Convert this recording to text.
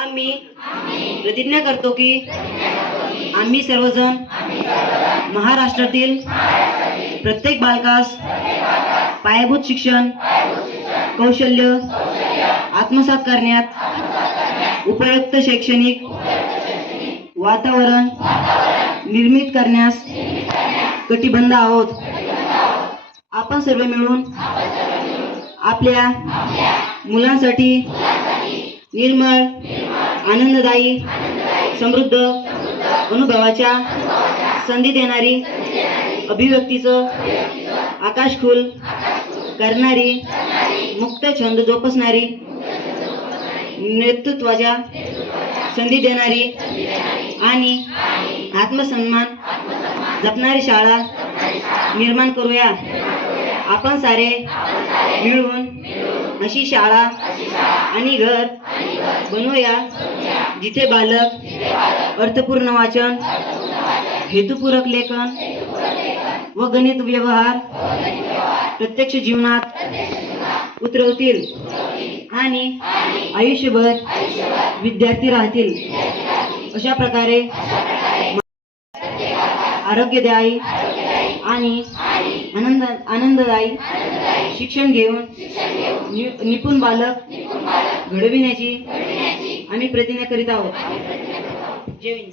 आम्ही प्रतिज्ञा करतो की आम्ही सर्वजण महाराष्ट्रातील प्रत्येक बालकास पायाभूत शिक्षण कौशल्य आत्मसात करण्यात उपयुक्त शैक्षणिक वातावरण निर्मित करण्यास कटिबद्ध आहोत. आपण सर्व मिळून आपल्या मुलांसाठी निर्मळ आनंददायी समृद्ध अनुभवाच्या संधी देणारी अभिव्यक्तीचं आकाश खुल करणारी मुक्त छंद जोपासणारी नेतृत्वाच्या संधी देणारी आणि आत्मसन्मान जपणारी शाळा निर्माण करूया. आपण सारे मिळून अशी शाळा आणि घर बनवूया जिथे बालक अर्थपूर्ण वाचन हेतुपूरक लेखन व गणित व्यवहार प्रत्यक्ष जीवनात उतरवतील आणि आयुष्यभर विद्यार्थी राहतील. अशा प्रकारे आरोग्यदायी आणि आनंददायी शिक्षण घेऊन निपुण बालक घडविण्याची आम्ही प्रतिज्ञा करीत आहोत. जय हिंद.